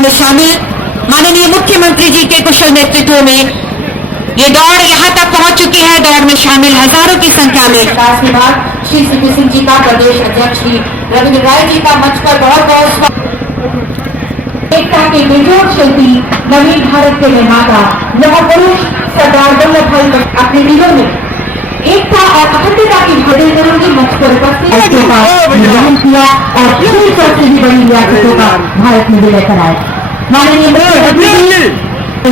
में शामिल माननीय मुख्यमंत्री जी के कुशल नेतृत्व में ये दौड़ यहाँ तक पहुंच चुकी है। दौड़ में शामिल हजारों की संख्या में विकास के बाद श्री सीपी सिंह जी का, प्रदेश अध्यक्ष श्री रविंद्र राय जी का मंच पर बहुत बहुत स्वागत। एकता के बेजोड़ शिल्पी, नवीन भारत के निर्माता, लौह पुरुष सरदार वल्लभ भाई पटेल अपने दिलों में एकता और अखंडता की घड़ी करेंगे। मंच पर उपस्थित निर्माण किया और पूरी तरह से भी बड़ी रियासतों का भारत में लेकर आए। माननीय मुख्यमंत्री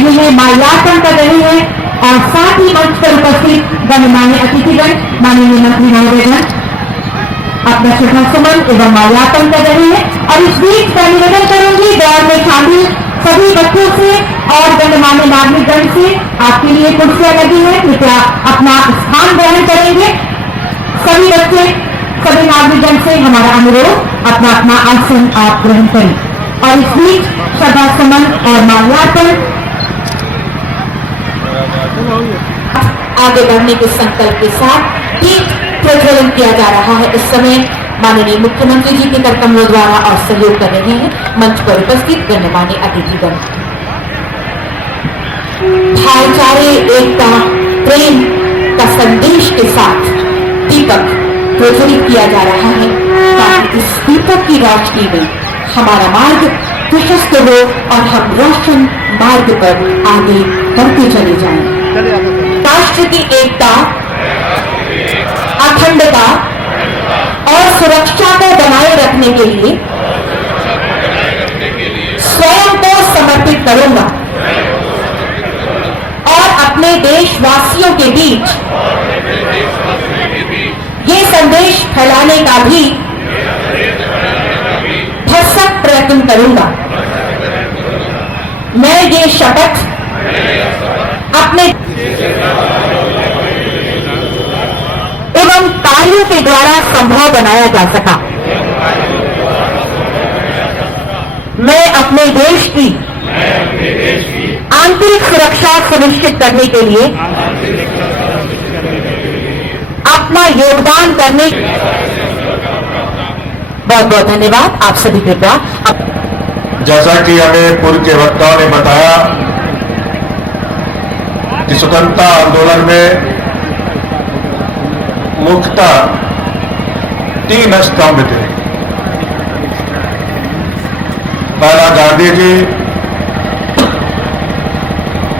जी माल्यार्पण कर रहे हैं और साथ ही मंच पर उपस्थित गणमान्य अतिथिगण, माननीय मंत्री महोदयगण अपना श्रद्धा सुमन एवं माल्यार्पण कर रहे हैं। और इस बीच मैं निवेदन करूंगी दौड़ में शामिल सभी बच्चों से और गणमान्य नागरिकगण से, आपके लिए कुर्सियां लगी हैं, कृपया अपना स्थान ग्रहण करेंगे। सभी बच्चे, सभी नागरिकगण से हमारा अनुरोध, अपना अपना आसन आप ग्रहण करें। और इस बीच श्रद्धा सुमन और माल्यार्पण आगे बढ़ने के संकल्प के साथ दीप प्रज्वलन किया जा रहा है। इस समय माननीय मुख्यमंत्री जी के कर कमलों द्वारा और सहयोग कर रहे हैं मंच पर उपस्थित गणमान्य अतिथिगण। भाईचारे, एकता, प्रेम का संदेश के साथ दीपक प्रज्वलित किया जा रहा है ताकि इस दीपक की रोशनी में हमारा मार्ग प्रशस्त हो और हम रोशन मार्ग पर आगे बढ़ते चले जाएं। राष्ट्र की एकता, अखंडता और सुरक्षा को बनाए रखने के लिए स्वयं को समर्पित करूंगा और अपने देशवासियों के बीच ये संदेश फैलाने का भी भरसक प्रयत्न करूंगा। मैं ये शपथ अपने एवं कार्यों के द्वारा संभव बनाया जा सका। मैं अपने देश की आंतरिक सुरक्षा सुनिश्चित करने के लिए अपना योगदान करने। बहुत बहुत धन्यवाद आप सभी कृपया। जैसा कि हमें पूर्व के वक्ताओं ने बताया कि स्वतंत्रता आंदोलन में मुख्यतः 3 स्तंभ थे। पहला गांधी जी,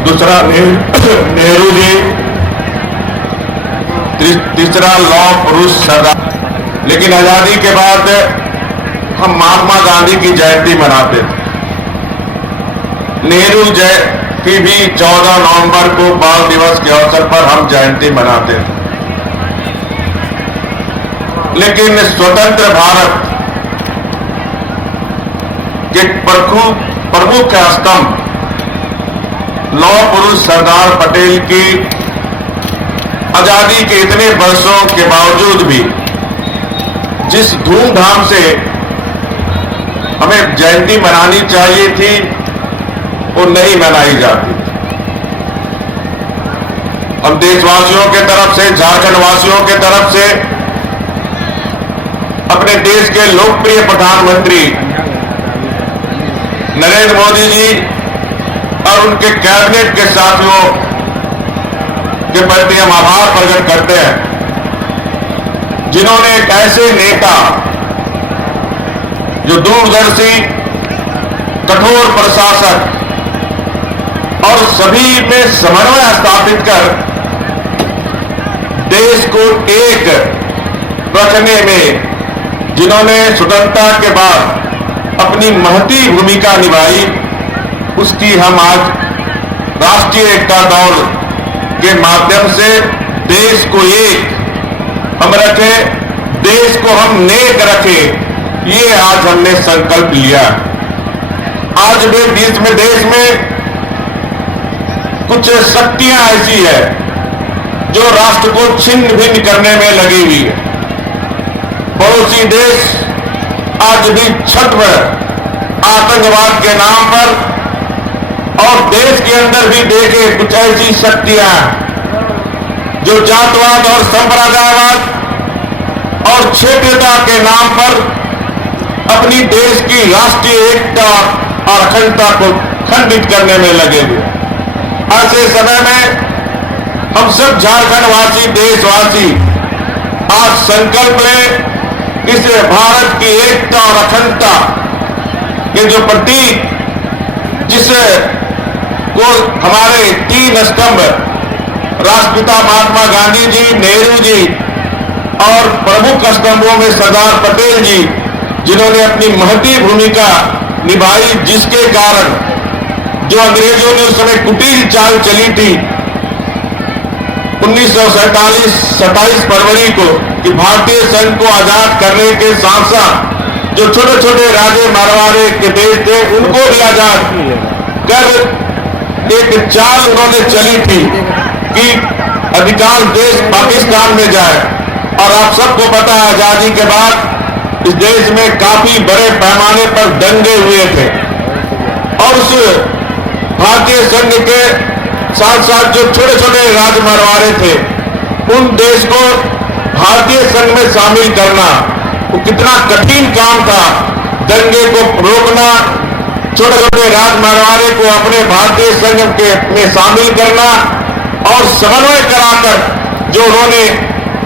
दूसरा नेहरू जी, तीसरा लौह पुरुष सरदार। लेकिन आजादी के बाद हम महात्मा गांधी की जयंती मनाते थे। नेहरू की भी 14 नवंबर को बाल दिवस के अवसर पर हम जयंती मनाते थे। लेकिन स्वतंत्र भारत के प्रमुख स्तंभ लौह पुरुष सरदार पटेल की आजादी के इतने वर्षों के बावजूद भी जिस धूमधाम से हमें जयंती मनानी चाहिए थी वो नहीं मनाई जाती। हम देशवासियों के तरफ से, झारखंड वासियों के तरफ से अपने देश के लोकप्रिय प्रधानमंत्री नरेंद्र मोदी जी और उनके कैबिनेट के साथियों के प्रति हम आभार प्रकट करते हैं, जिन्होंने एक ऐसे नेता जो दूरदर्शी, कठोर प्रशासक और सभी में समन्वय स्थापित कर देश को एक रखने में जिन्होंने स्वतंत्रता के बाद अपनी महती भूमिका निभाई, उसकी हम आज राष्ट्रीय एकता दौड़ के माध्यम से देश को एक हम रखें, देश को हम नेक रखें, ये आज हमने संकल्प लिया। आज भी देश में कुछ शक्तियां ऐसी है जो राष्ट्र को छिन्न भिन्न करने में लगी हुई है। पड़ोसी देश आज भी छठ में आतंकवाद के नाम पर और देश के अंदर भी देखे कुछ ऐसी शक्तियां जो जातवाद और संप्रदायवाद और क्षेत्रता के नाम पर अपनी देश की राष्ट्रीय एकता और अखंडता को खंडित करने में लगे हुए। ऐसे समय में हम सब झारखंडवासी, देशवासी आज संकल्प लें इस भारत की एकता और अखंडता के जो प्रतीक, जिसे को हमारे 3 स्तंभ राष्ट्रपिता महात्मा गांधी जी, नेहरू जी और प्रमुख स्तंभों में सरदार पटेल जी, जिन्होंने अपनी महती भूमिका निभाई, जिसके कारण जो अंग्रेजों ने उस समय कुटिल चाल चली थी 1947 27 फरवरी को, कि भारतीय संघ को आजाद करने के साथ साथ जो छोटे छोटे राजे मारवाड़े के देश थे उनको भी आजाद कर एक चाल उन्होंने चली थी कि अधिकांश देश पाकिस्तान में जाए। और आप सबको पता है आजादी के बाद इस देश में काफी बड़े पैमाने पर दंगे हुए थे और उस भारतीय संघ के साथ साथ जो छोटे छोटे राज मरवाड़े थे उन देश को भारतीय संघ में शामिल करना वो कितना कठिन काम था। दंगे को रोकना, छोटे छोटे राज मरवाड़े को अपने भारतीय संघ के में शामिल करना और समन्वय कराकर जो उन्होंने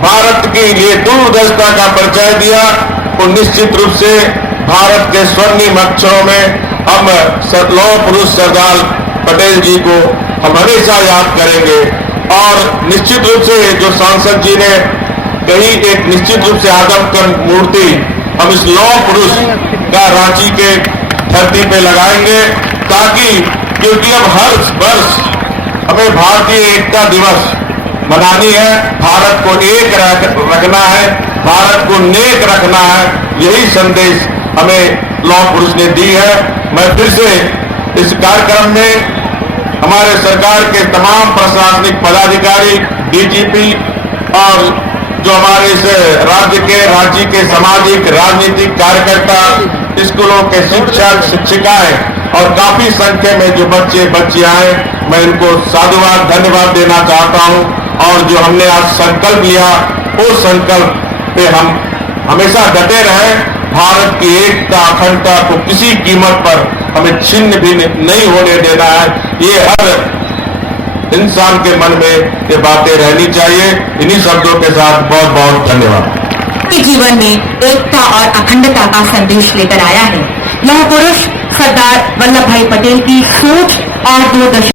भारत के लिए दूरदर्शिता का परिचय दिया, वो निश्चित रूप से भारत के स्वर्णिम अक्षरों में हम लौह पुरुष सरदार पटेल जी को हम हमेशा याद करेंगे। और निश्चित रूप से जो सांसद जी ने कही, एक निश्चित रूप से आदमकद मूर्ति हम इस लौह पुरुष का रांची के धरती पे लगाएंगे, ताकि क्योंकि अब हर वर्ष हमें भारतीय एकता दिवस मनानी है, भारत को एक रखना है, भारत को नेक रखना है, यही संदेश हमें लौह पुरुष ने दी है। मैं फिर से इस कार्यक्रम में हमारे सरकार के तमाम प्रशासनिक पदाधिकारी, डीजीपी और जो हमारे इस राज्य के सामाजिक राजनीतिक कार्यकर्ता, स्कूलों के शिक्षक शिक्षिकाएं और काफी संख्या में जो बच्चे बच्चियां, मैं इनको साधुवाद धन्यवाद देना चाहता हूं। और जो हमने आज संकल्प लिया उस संकल्प पे हम हमेशा डटे रहें। भारत की एकता अखंडता को किसी कीमत पर हमें छिन्न भी नहीं होने देना है, ये हर इंसान के मन में ये बातें रहनी चाहिए। इन्हीं शब्दों के साथ बहुत बहुत धन्यवाद। के जीवन में एकता और अखंडता का संदेश लेकर आया है लौह पुरुष सरदार वल्लभ भाई पटेल की सोच और दूरदर्शी